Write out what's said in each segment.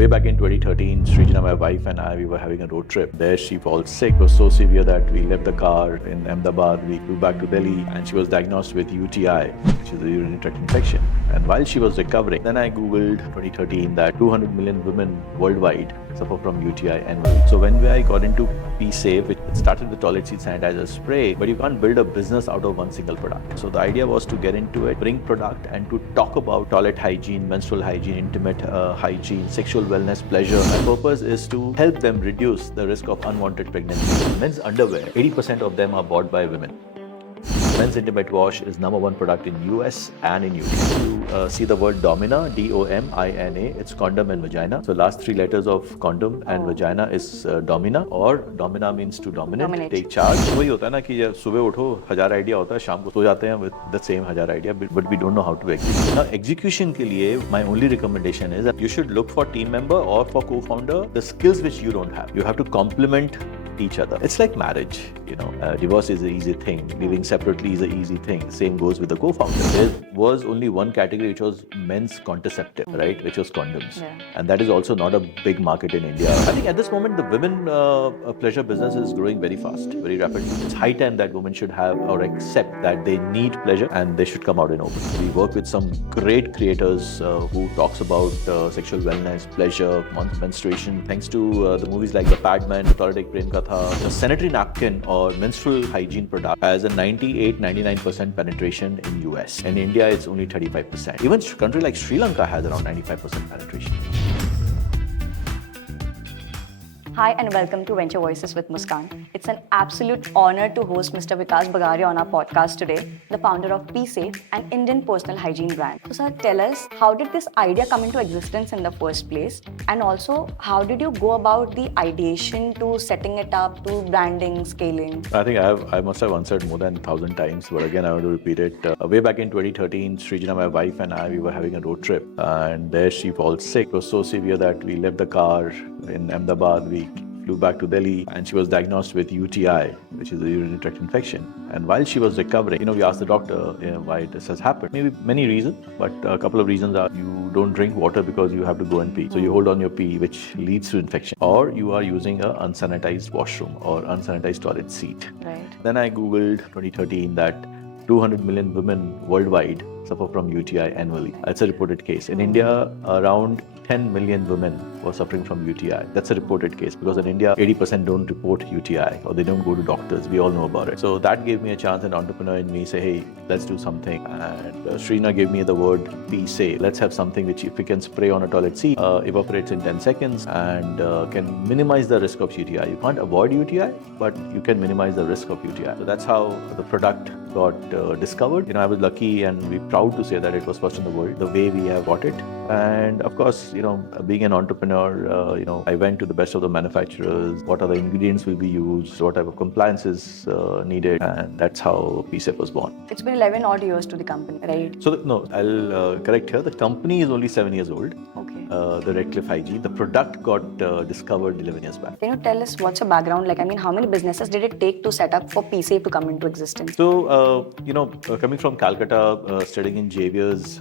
Way back in 2013, Srijana, my wife, and I, we were having a road trip. There she falls sick. It was so severe that we left the car in Ahmedabad. We flew back to Delhi and she was diagnosed with UTI, which is a urinary tract infection. And while she was recovering, then I Googled 2013 that 200 million women worldwide suffer from UTI annually. So when I got into Peesafe, it started with toilet seat sanitizer spray, but you can't build a business out of one single product. So the idea was to get into it, bring product and to talk about toilet hygiene, menstrual hygiene, intimate hygiene, sexual wellness, pleasure. My purpose is to help them reduce the risk of unwanted pregnancy. Men's underwear, 80% of them are bought by women. Men's intimate wash is #1 product in US and in UK. You see the word Domina, D-O-M-I-N-A, it's condom and vagina. So last 3 letters of condom and vagina is Domina, or Domina means to dominate, take charge. वही होता है ना कि सुबह उठो 1000 idea होता है, शाम को सो जाते हैं with the same 1000 idea, but we don't know how to execute. Now execution के लिए my only recommendation is that you should look for team member or for co-founder the skills which you don't have. You have to complement each other. It's like marriage, divorce is an easy thing, living separately is an easy thing. Same goes with the co-founder. There was only one category which was men's contraceptive, right, which was condoms. And that is also not a big market in India. I think at this moment the women pleasure business is growing very fast, very rapidly. It's high time that women should have or accept that they need pleasure and they should come out in open. We work with some great creators who talks about sexual wellness, pleasure, menstruation. Thanks to the movies like The Padman, Toilet Prem Katha, the sanitary napkin or menstrual hygiene product has a 98-99% penetration in US. In India, it's only 35%. Even a country like Sri Lanka has around 95% penetration. Hi and welcome to Venture Voices with Muskan. It's an absolute honor to host Mr. Vikas on our podcast today, the founder of Peesafe, an Indian personal hygiene brand. So sir, tell us, how did this idea come into existence in the first place? And also, how did you go about the ideation to setting it up, to branding, scaling? I think I must have answered more than 1,000 times, but again, I want to repeat it. Way back in 2013, Srijana, my wife, and I, we were having a road trip. And there she falls sick. It was so severe that we left the car in Ahmedabad. We flew back to Delhi and she was diagnosed with UTI, which is a urinary tract infection. And while she was recovering, we asked the doctor why this has happened. Maybe many reasons, but a couple of reasons are you don't drink water because you have to go and pee. So you hold on your pee, which leads to infection. Or you are using an unsanitized washroom or unsanitized toilet seat. Right. Then I Googled 2013 that 200 million women worldwide suffer from UTI annually. That's a reported case. In India, around 10 million women were suffering from UTI. That's a reported case because in India, 80% don't report UTI or they don't go to doctors. We all know about it. So that gave me a chance, an entrepreneur in me say, hey, let's do something. And Srina gave me the word Peesafe. Let's have something which if we can spray on a toilet seat, evaporates in 10 seconds and can minimize the risk of UTI. You can't avoid UTI, but you can minimize the risk of UTI. So that's how the product got discovered. I was lucky and we're proud to say that it was first in the world, the way we have got it. And of course, being an entrepreneur, I went to the best of the manufacturers, what are the ingredients will be used, what type of compliance is needed, and that's how Peesafe was born. It's been 11 odd years to the company, right? So, no, I'll correct here. The company is only 7 years old. Okay. The Worklife hygiene. The product got discovered 11 years back. Can you tell us what's your background? how many businesses did it take to set up for Peesafe to come into existence? So, coming from Calcutta, studying in Xavier's,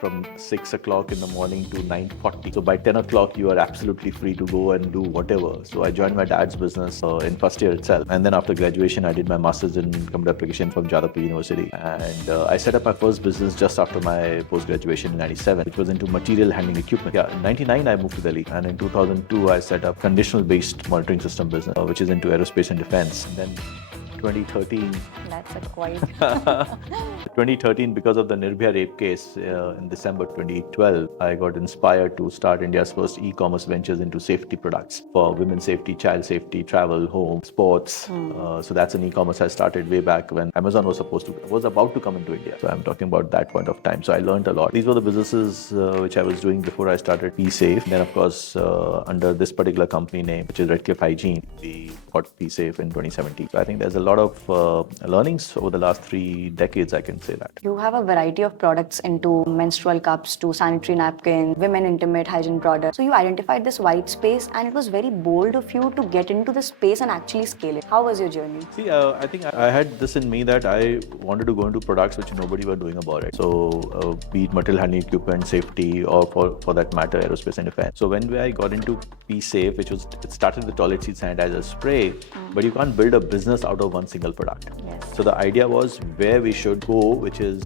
from 6 o'clock in the morning to 9:40. So by 10 o'clock, you are absolutely free to go and do whatever. So I joined my dad's business in first year itself. And then after graduation, I did my master's in computer application from Jadavpur University. And I set up my first business just after my post-graduation in 97, which was into material handling equipment. Yeah, in 99, I moved to Delhi. And in 2002, I set up conditional-based monitoring system business, which is into aerospace and defense. And then 2013. That's a quite... 2013, because of the Nirbhaya rape case in December 2012, I got inspired to start India's first e-commerce ventures into safety products for women's safety, child safety, travel, home, sports. So that's an e-commerce I started way back when Amazon was about to come into India. So I'm talking about that point of time. So I learned a lot. These were the businesses which I was doing before I started Peesafe. Then of course, under this particular company name, which is Worklife Hygiene, we got Peesafe in 2017. So I think there's a lot of learnings over the last 3 decades, I can say that. You have a variety of products into menstrual cups to sanitary napkins, women intimate hygiene products. So you identified this white space, and it was very bold of you to get into the space and actually scale it. How was your journey? See, I think I had this in me that I wanted to go into products which nobody were doing about it. So, be it material handling equipment, safety, or for that matter, aerospace and defense. So when I got into Peesafe, it started with toilet seat sanitizer spray, but you can't build a business out of one single product. Yes. So the idea was where we should go, which is,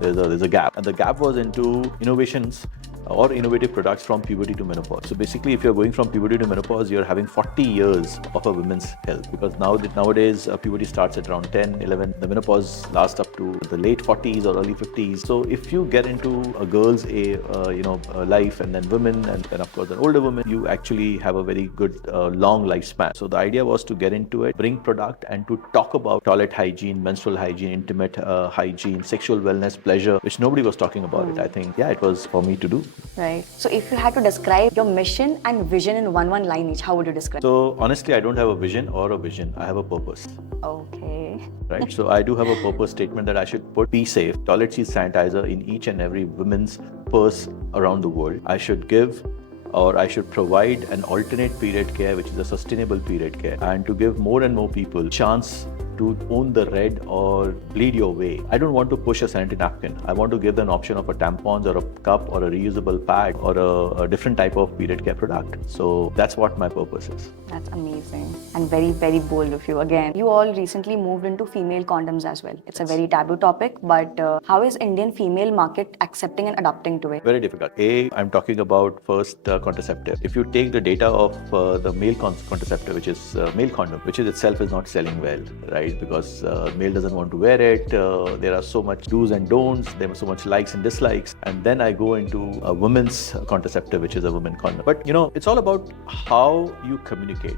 there's a gap. And the gap was into innovations or innovative products from puberty to menopause. So basically, if you're going from puberty to menopause, you're having 40 years of a woman's health, because nowadays puberty starts at around 10, 11. The menopause lasts up to the late 40s or early 50s. So if you get into a girl's life, and then women, and then of course an older woman, you actually have a very good long lifespan. So the idea was to get into it, bring product, and to talk about toilet hygiene, menstrual hygiene, intimate hygiene, sexual wellness, pleasure, which nobody was talking about it. I think, it was for me to do. Right. So if you had to describe your mission and vision in one line each, how would you describe it? So honestly, I don't have a vision or a vision. I have a purpose. Okay. Right. So I do have a purpose statement that I should put Peesafe toilet seat sanitizer in each and every women's purse around the world. I should provide an alternate period care, which is a sustainable period care, and to give more and more people chance to own the red or bleed your way. I don't want to push a sanitary napkin. I want to give them an option of a tampons or a cup or a reusable pad or a different type of period care product. So that's what my purpose is. That's amazing and very, very bold of you. Again, you all recently moved into female condoms as well. It's a very taboo topic, but how is Indian female market accepting and adapting to it? Very difficult. I'm talking about first contraceptive. If you take the data of the male contraceptive, which is male condom, which is itself is not selling well, right? Because male doesn't want to wear it. There are so much do's and don'ts. There are so much likes and dislikes. And then I go into a women's contraceptive, which is a women condom. But it's all about how you communicate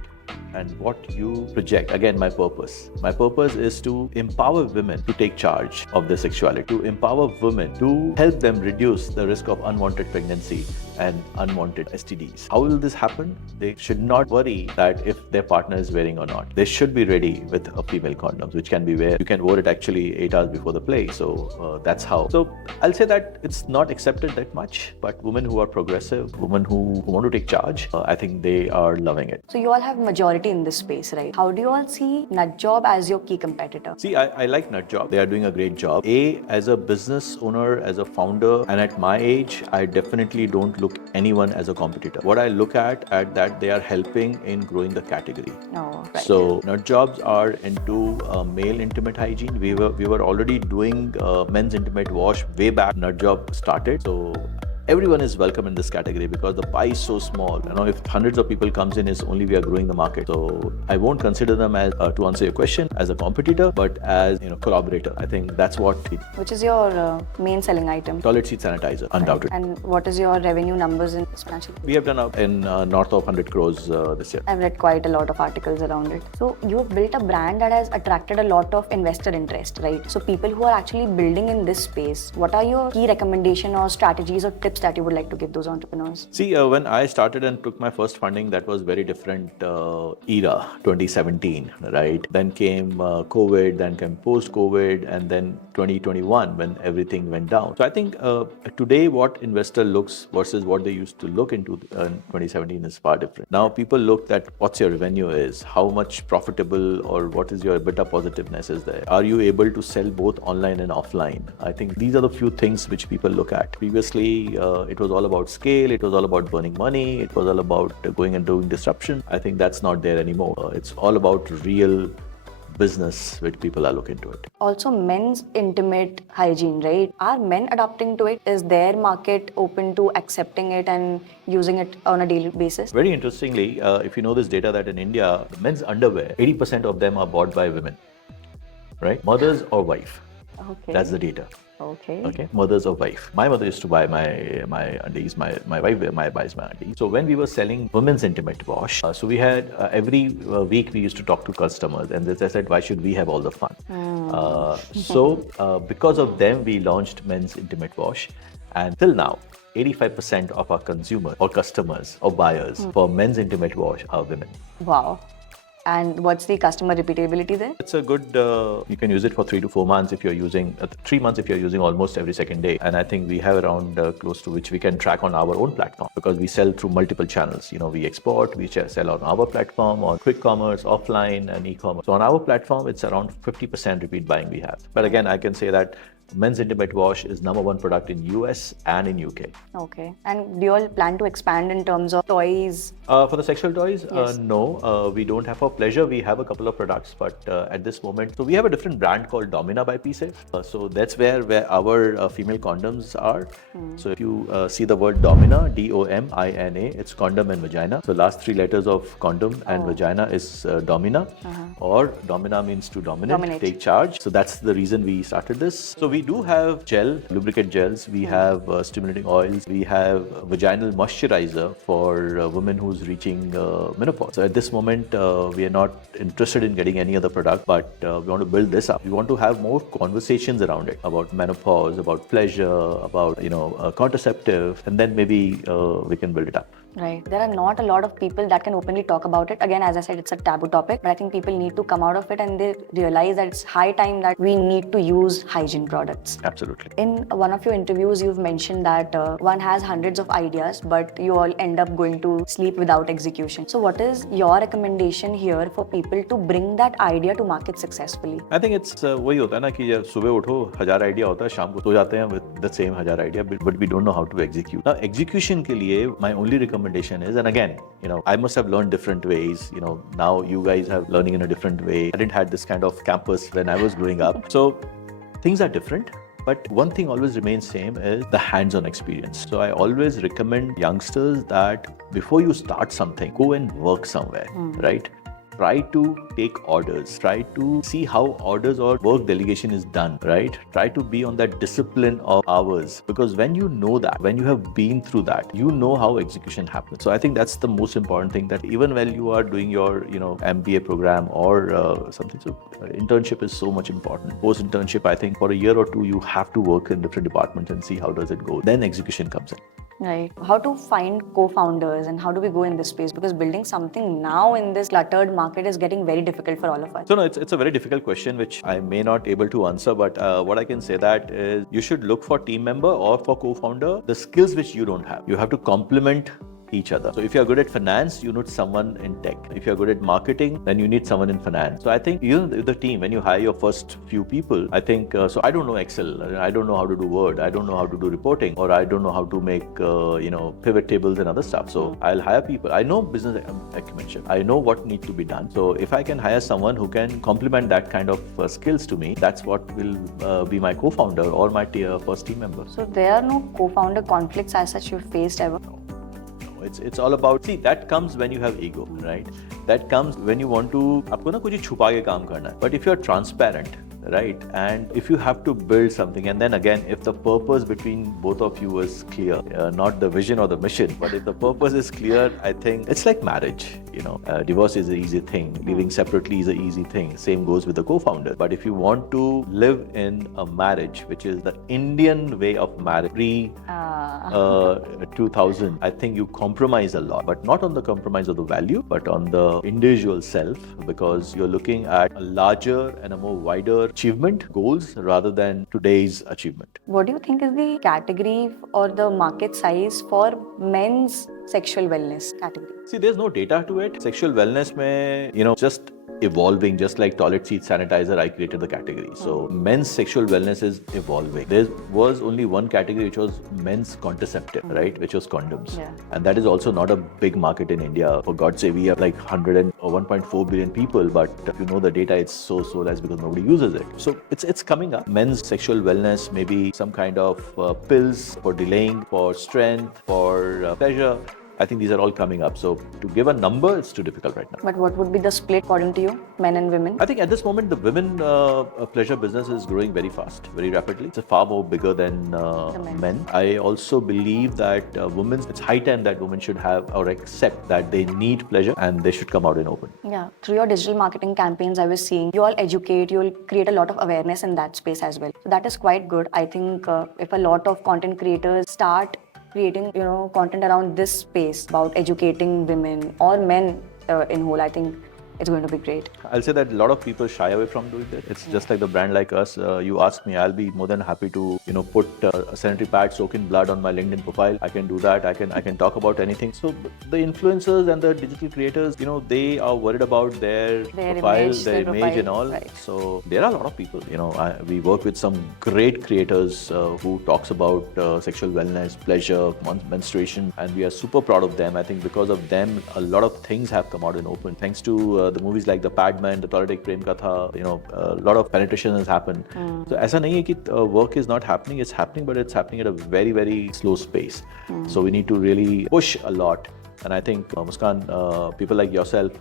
and what you project. Again, my purpose. My purpose is to empower women to take charge of their sexuality, to empower women to help them reduce the risk of unwanted pregnancy and unwanted STDs. How will this happen? They should not worry that if their partner is wearing or not. They should be ready with a female condoms, which can be you can wear it actually 8 hours before the play. So that's how. So I'll say that it's not accepted that much, but women who are progressive, women who want to take charge, I think they are loving it. So you all have majority in this space, right? How do you all see Nutjob as your key competitor? See, I like Nutjob. They are doing a great job. As a business owner, as a founder, and at my age, I definitely don't look anyone as a competitor. What I look at that they are helping in growing the category. Oh, right. So Nutjobs are into male intimate hygiene. We were already doing men's intimate wash way back Nutjob started. So everyone is welcome in this category because the pie is so small. If hundreds of people comes in, it's only we are growing the market. So I won't consider them as, to answer your question, as a competitor, but as collaborator. I think that's what. Which is your main selling item? Toilet seat sanitizer, undoubtedly. And what is your revenue numbers in this financial year? We have done up in north of 100 crores this year. I've read quite a lot of articles around it. So you've built a brand that has attracted a lot of investor interest, right? So people who are actually building in this space, what are your key recommendations or strategies or tips that you would like to give those entrepreneurs? See, when I started and took my first funding, that was very different era, 2017, right? Then came COVID, then came post-COVID, and then 2021 when everything went down. So I think today what investor looks versus what they used to look into in 2017 is far different. Now people look at what's your revenue is, how much profitable or what is your EBITDA positiveness is there. Are you able to sell both online and offline? I think these are the few things which people look at. Previously, it was all about scale, it was all about burning money, it was all about going and doing disruption. I think that's not there anymore. It's all about real business which people are looking to it. Also men's intimate hygiene, right? Are men adapting to it? Is their market open to accepting it and using it on a daily basis? Very interestingly, if you know this data that in India, men's underwear, 80% of them are bought by women, right? Mothers or wife. Okay. That's the data. Okay. Mothers or wife. My mother used to buy my undies. My wife buys my undies. So when we were selling women's intimate wash, so we had every week we used to talk to customers, and they said, why should we have all the fun? So because of them, we launched men's intimate wash, and till now, 85% of our consumers or customers or buyers for men's intimate wash are women. Wow. And what's the customer repeatability there? It's a good, you can use it for 3 to 4 months if you're using, 3 months if you're using almost every second day. And I think we have around close to which we can track on our own platform because we sell through multiple channels. We export, we sell on our platform, on quick commerce, offline and e-commerce. So on our platform, it's around 50% repeat buying we have. But again, I can say that men's intimate wash is #1 product in US and in UK. Okay. And do you all plan to expand in terms of toys? For the sexual toys, Yes. no, we don't have. For pleasure, we have a couple of products, but at this moment, so we have a different brand called Domina by Peesafe. So that's where our female condoms are. So if you see the word Domina, Domina, it's condom and vagina. So last 3 letters of condom and vagina is Domina, or Domina means to dominate, take charge. So that's the reason we started this. So we do have gel, lubricant gels. We have stimulating oils. We have vaginal moisturizer for women who's reaching menopause. So at this moment, we are not interested in getting any other product, but we want to build this up. We want to have more conversations around it about menopause, about pleasure, about contraceptive, and then maybe we can build it up. Right. There are not a lot of people that can openly talk about it. Again, as I said, it's a taboo topic, but I think people need to come out of it and they realize that it's high time that we need to use hygiene products. Absolutely. In one of your interviews, you've mentioned that one has hundreds of ideas, but you all end up going to sleep without execution. So what is your recommendation here for people to bring that idea to market successfully? I think it's वही होता है ना कि सुबह उठो 1000 idea होता है, शाम को सो जाते हैं with the same 1000 idea, but we don't know how to execute. Now execution के लिए my only recommendation is, and again, I must have learned different ways. Now you guys have learning in a different way. I didn't have this kind of campus when I was growing up, so things are different. But one thing always remains same is the hands-on experience. So I always recommend youngsters that before you start something, go and work somewhere, right? Try to take orders, try to see how orders or work delegation is done, right? Try to be on that discipline of hours, because when you know that, when you have been through that, you know how execution happens. So I think that's the most important thing, that even while you are doing your MBA program or something, so internship is so much important. Post internship, I think for a year or two, you have to work in different departments and see how does it go. Then execution comes in. Right. How to find co-founders and how do we go in this space? Because building something now in this cluttered market is getting very difficult for all of us. So no, it's a very difficult question which I may not able to answer, but what I can say that is you should look for team member or for co-founder the skills which you don't have. You have to complement each other. So if you're good at finance, you need someone in tech. If you're good at marketing, then you need someone in finance. So I think even the team, when you hire your first few people, I think, so I don't know Excel, I don't know how to do Word, I don't know how to do reporting, or I don't know how to make, pivot tables and other stuff. So I'll hire people. I know business acumen. I know what needs to be done. So if I can hire someone who can complement that kind of skills to me, that's what will be my co-founder or my first team member. So there are no co-founder conflicts as such you've faced ever? It's all about, see, that comes when you have ego, right? That comes when you want to, आपको ना कुछ छुपा के काम करना है. But if you're transparent, right? And if you have to build something, and then again, if the purpose between both of you is clear, not the vision or the mission, but if the purpose is clear, I think it's like marriage. Divorce is an easy thing. Living separately is an easy thing. Same goes with the co-founder. But if you want to live in a marriage, which is the Indian way of marriage, pre 2000, I think you compromise a lot, but not on the compromise of the value, but on the individual self, because you're looking at a larger and a more wider achievement goals rather than today's achievement. What do you think is the category or the market size for men's sexual wellness category? See, there's no data to it. Sexual wellness mein, just evolving, just like toilet seat sanitizer, I created the category. So men's sexual wellness is evolving. There was only one category which was men's contraceptive, right? Which was condoms. Yeah. And that is also not a big market in India. For God's sake, we have like 1.4 billion people, but if you know the data, it's so less because nobody uses it. So it's coming up. Men's sexual wellness, maybe some kind of pills for delaying, for strength, for pleasure. I think these are all coming up. So to give a number, it's too difficult right now. But what would be the split according to you, men and women? I think at this moment, the women pleasure business is growing very fast, very rapidly. It's far more bigger than men. I also believe that it's high time that women should have or accept that they need pleasure and they should come out in open. Yeah. Through your digital marketing campaigns, I was seeing you all educate, you'll create a lot of awareness in that space as well. So that is quite good. I think if a lot of content creators start creating content around this space about educating women or men in whole, I think it's going to be great. I'll say that a lot of people shy away from doing that. It's just like the brand like us. You ask me, I'll be more than happy to, put a sanitary pad soak in blood on my LinkedIn profile. I can do that. I can talk about anything. So the influencers and the digital creators, they are worried about their profile, their image and all. Right. So there are a lot of people, we work with some great creators who talks about sexual wellness, pleasure, menstruation, and we are super proud of them. I think because of them, a lot of things have come out in open. Thanks to the movies like The Padman, The Toilet Prem Katha, a lot of penetration has happened. So ऐसा नहीं है कि work is not happening, it's happening, but it's happening at a very, very slow pace. So we need to really push a lot. And I think, Muskan, people like yourself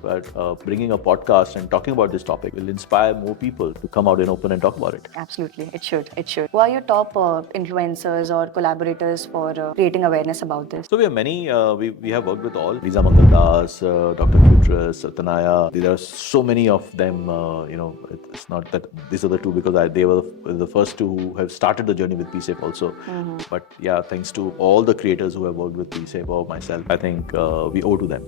bringing a podcast and talking about this topic will inspire more people to come out in open and talk about it. Absolutely, it should. Who are your top influencers or collaborators for creating awareness about this? So we have many. We have worked with all. Lisa Mangaldas, Dr. Futris, Tanaya. There are so many of them. It's not that these are the two because they were the first two who have started the journey with Peesafe also. But yeah, thanks to all the creators who have worked with Peesafe or myself, I think we owe to them.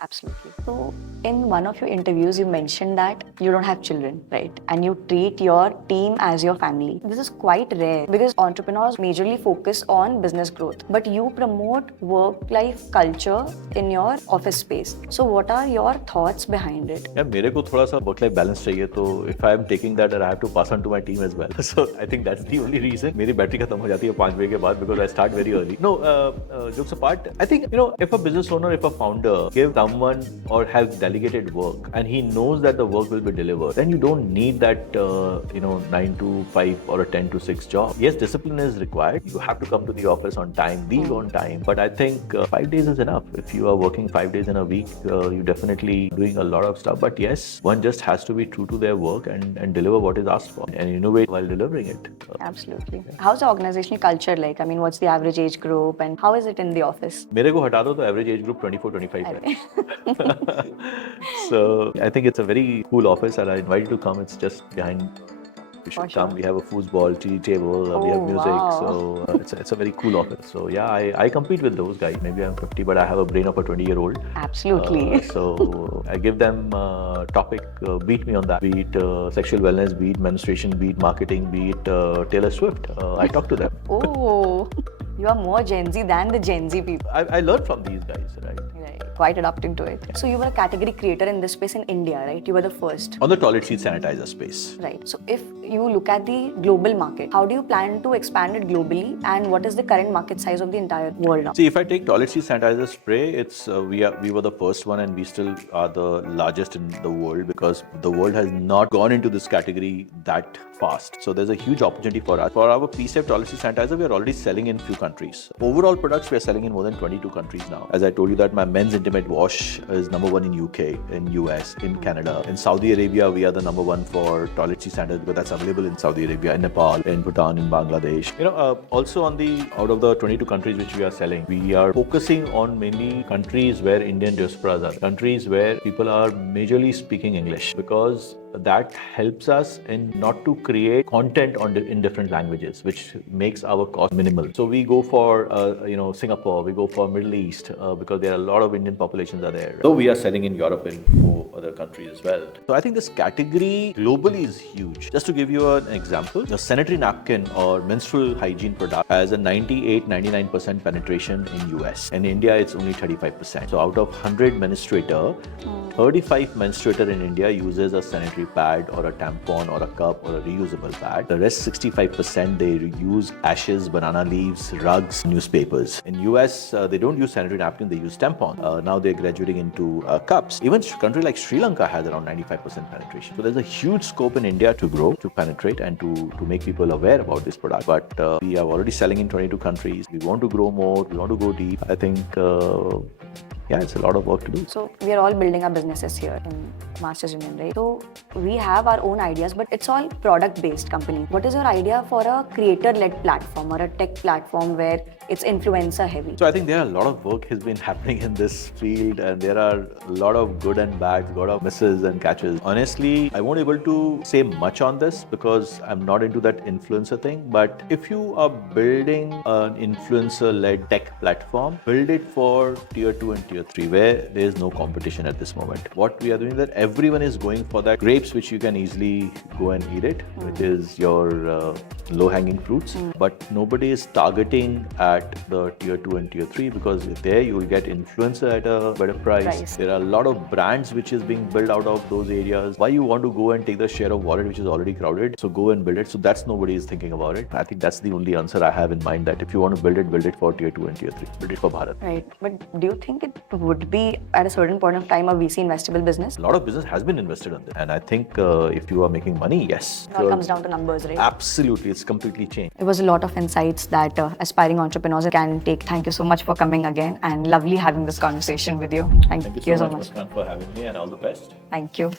Absolutely. So, in one of your interviews, you mentioned that you don't have children, right? And you treat your team as your family. This is quite rare because entrepreneurs majorly focus on business growth, but you promote work-life culture in your office space. So, what are your thoughts behind it? Yeah, मेरे को थोड़ा सा work-life balance चाहिए तो if I am taking that, I have to pass on to my team as well. So I think that's the only reason. मेरी battery खत्म हो जाती है 5 बजे के बाद because I start very early. No, jokes apart, I think if a business owner, if a founder give someone or has delegated work and he knows that the work will be delivered, then you don't need that 9 to 5 or a 10 to 6 job. Yes, discipline is required. You have to come to the office on time, be on time. But I think 5 days is enough. If you are working 5 days in a week, you definitely doing a lot of stuff. But yes, one just has to be true to their work and deliver what is asked for and innovate while delivering it. Absolutely. How's the organizational culture like? I mean, what's the average age group and how is it in the office? मेरे को हटा दो तो average age group 24-25 है. So I think it's a very cool office and I invite you to come. It's just behind. You should come. We have a foosball, tea table, we have music. Wow. So it's a very cool office. So yeah, I compete with those guys. Maybe I'm 50, but I have a brain of a 20-year-old. Absolutely. So I give them topic, beat me on that. Be it sexual wellness, be it menstruation, be it marketing, be it Taylor Swift. I talk to them. Oh, you are more Gen Z than the Gen Z people. I learn from these guys, right? Quite adapting to it. So you were a category creator in this space in India, right? You were the first. On the toilet seat sanitizer space. Right. So if you look at the global market, how do you plan to expand it globally and what is the current market size of the entire world now? See, if I take toilet seat sanitizer spray, it's we were the first one and we still are the largest in the world because the world has not gone into this category that fast. So there's a huge opportunity for us. For our Peesafe toilet seat sanitizer, we are already selling in few countries. Overall products, we are selling in more than 22 countries now. As I told you that my men's Intimate wash is number 1 in UK, in US, in Canada. In Saudi Arabia, we are the number 1 for toilet seat sanitizer because that's available in Saudi Arabia, in Nepal, in Bhutan, in Bangladesh. Also out of the 22 countries which we are selling, we are focusing on mainly countries where Indian diasporas are, countries where people are majorly speaking English because that helps us in not to create content in different languages, which makes our cost minimal. So we go for Singapore, we go for Middle East because there are a lot of Indian populations are there. So we are selling in Europe and for other countries as well. So I think this category globally is huge. Just to give you an example, the sanitary napkin or menstrual hygiene product has a 98-99% penetration in US. In India, it's only 35%. So out of 100 menstruator, 35 menstruator in India uses a sanitary pad or a tampon or a cup or a reusable pad. The rest 65% they use ashes, banana leaves, rugs, newspapers. In US, they don't use sanitary napkin, they use tampon. Now they're graduating into cups. Even a country like Sri Lanka has around 95% penetration. So there's a huge scope in India to grow, to penetrate and to make people aware about this product. But we are already selling in 22 countries. We want to grow more, we want to go deep. I think it's a lot of work to do. So we are all building our businesses here in Masters Union, right? So we have our own ideas, but it's all product-based company. What is your idea for a creator-led platform or a tech platform where it's influencer heavy. So I think there are a lot of work has been happening in this field, and there are a lot of good and bad, a lot of misses and catches. Honestly, I won't be able to say much on this because I'm not into that influencer thing. But if you are building an influencer-led tech platform, build it for tier 2 and tier 3 where there is no competition at this moment. What we are doing is that everyone is going for that grapes which you can easily go and eat it, which is your low-hanging fruits. But nobody is targeting at the tier 2 and tier 3 because there you will get influencer at a better price. There are a lot of brands which is being built out of those areas. Why you want to go and take the share of wallet which is already crowded? So go and build it. So that's nobody is thinking about it. I think that's the only answer I have in mind, that if you want to build it for tier 2 and tier 3. Build it for Bharat. Right. But do you think it would be at a certain point of time a VC investable business? A lot of business has been invested on this. And I think if you are making money, yes. It all comes down to numbers, right? Absolutely. It's completely changed. It was a lot of insights that aspiring entrepreneurs can take. Thank you so much for coming again, and lovely having this conversation with you. Thank you so much Muskan, for having me, and all the best. Thank you.